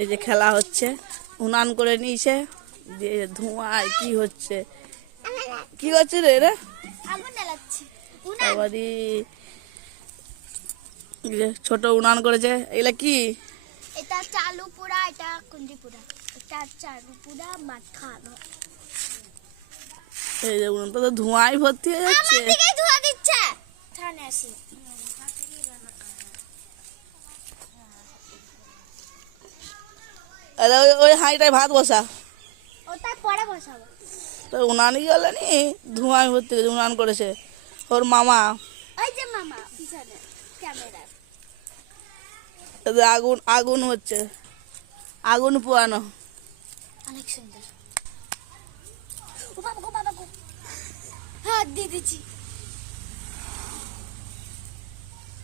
এই যে খেলা হচ্ছে, উনান করে নিয়েছে, যে ধোঁয়ায় কি হচ্ছে, কি করছে রে এরা? আবারই ছোট উনান করেছে। এগুলা কি? এটা চালু পোড়া, এটা কুঞ্জি পোড়া, এটা চালু পোড়া মাখানো। এই যে উনান তো ধোঁয়ায় ভর্তি হয়ে যাচ্ছে। আমার দিকে ধোঁয়া দিচ্ছে। থানে আসি। আরে ওই হাঁড়িটায় ভাত বসা, ওটা পরে বসাবো। তো উনানই গেলেনি, ধোঁয়ায় ভর্তি হয়েছে, উনান করেছে ওর মামা। ওই যে মামা পিছনে ক্যামেরা। আগুন আগুন হচ্ছে, আগুন পোয়ানো। অনেক সুন্দর। ও বাবা গো, বাবা গো, হাত দিয়ে দিচ্ছি।